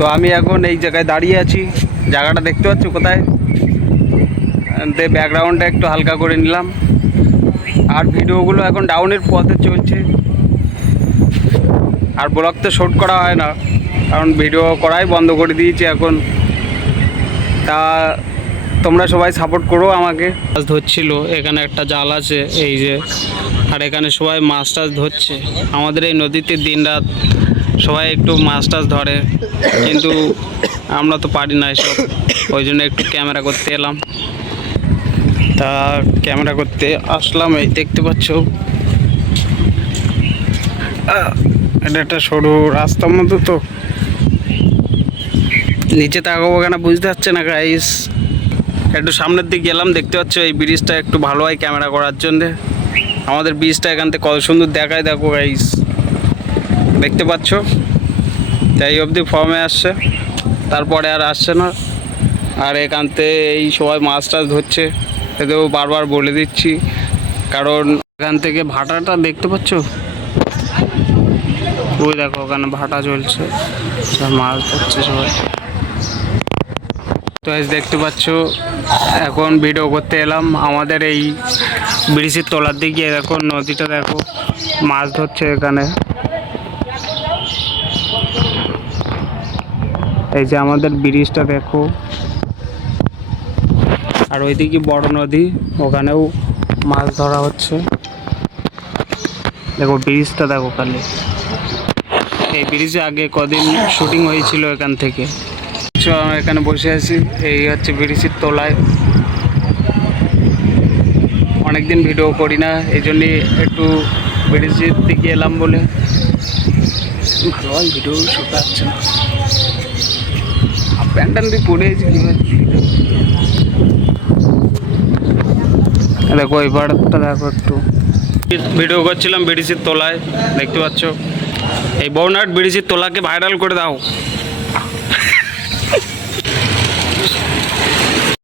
তো আমি এখন এই জায়গায় দাঁড়িয়ে আছি, জায়গাটা দেখতে পাচ্ছ কোথায়, ব্যাকগ্রাউন্ডটা একটু হালকা করে নিলাম। আর ভিডিওগুলো এখন ডাউনের পথে চলছে, আর ব্লগ তো শ্যুট করা হয় না, কারণ ভিডিও করাই বন্ধ করে দিয়েছি এখন। তা তোমরা সবাই সাপোর্ট করো আমাকে। মাছ ধরছিল, এখানে একটা জাল আছে এই যে, আর এখানে সবাই মাছ টাছ ধরছে। আমাদের এই নদীতে দিনরাত সবাই একটু মাছ টাছ ধরে, কিন্তু আমরা তো পারি না এসব, ওই জন্য একটু ক্যামেরা করতে এলাম। তা ক্যামেরা করতে আসলাম, এই দেখতে পাচ্ছ এটা একটা সরু রাস্তার মতো, তো নিচে তাকাবো কেন বুঝতে পারছে না গাইস। একটু সামনের দিকে গেলাম, দেখতে পাচ্ছ এই ব্রিজটা একটু ভালো হয় ক্যামেরা করার জন্যে। আমাদের ব্রিজটা এখান থেকে কত সুন্দর দেখায়, দেখো গাইস, দেখতে পাচ্ছ। তাই অবধি ফর্মে আসছে, তারপরে আর আসছে না। আর এখান থেকে এই সবাই মাছ টাছ ধরছে, এতেও বারবার বলে দিচ্ছি, কারণ এখান থেকে ভাটাটা দেখতে পাচ্ছ, ওই দেখো ওখানে ভাটা চলছে, মাছ ধরছে সবাই। তো দেখতে পাচ্ছ এখন ভিডিও করতে এলাম আমাদের এই ব্রিজের তলার দিকে, দেখো নদীটা, দেখো মাছ ধরছে এখানে। এই যে আমাদের ব্রিজটা দেখো, আর ওইদিকে বড় নদী, ওখানেও মাছ ধরা হচ্ছে। দেখো ব্রিজটা দেখো খালি, এই ব্রিজে আগে কদিন শুটিং হয়েছিল এখান থেকে। আমরা এখানে বসে আছি, এই হচ্ছে ব্রিজের তলায়। অনেকদিন ভিডিও করি না, এই জন্যে একটু ব্রিজের দিকে এলাম বলে। ভালো ভিডিও শুট হচ্ছে না, প্যান্টান দিয়ে পড়েছি। দেখো এই পাড়টা দেখো, একটু ভিডিও করছিলাম ব্রিজের তলায়, দেখতে পাচ্ছ। এই বৌনাট ব্রিজের তলাকে ভাইরাল করে দাও।